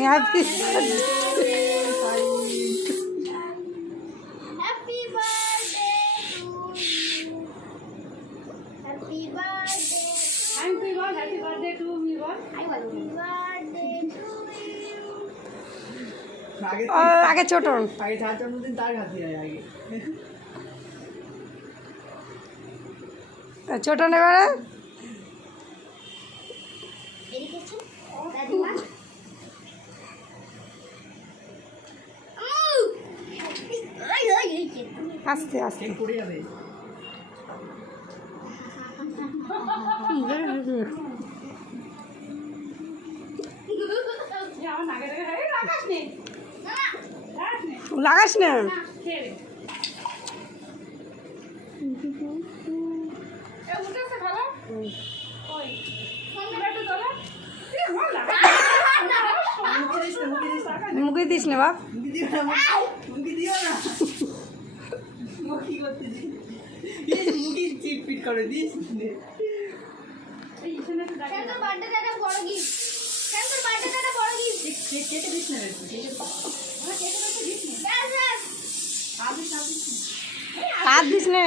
happy আগে ছোট আগে যার জন্মদিন তার কাছে যায় আগে ছোট নেবারে আস্তে আস্তে পড়ে যাবে লাগাস না মুখে দিস না বাপ মুখি দিও না মুখি করতে দিস মুখি চিটপিট করে দিস কেটে দিস না হাত দিস না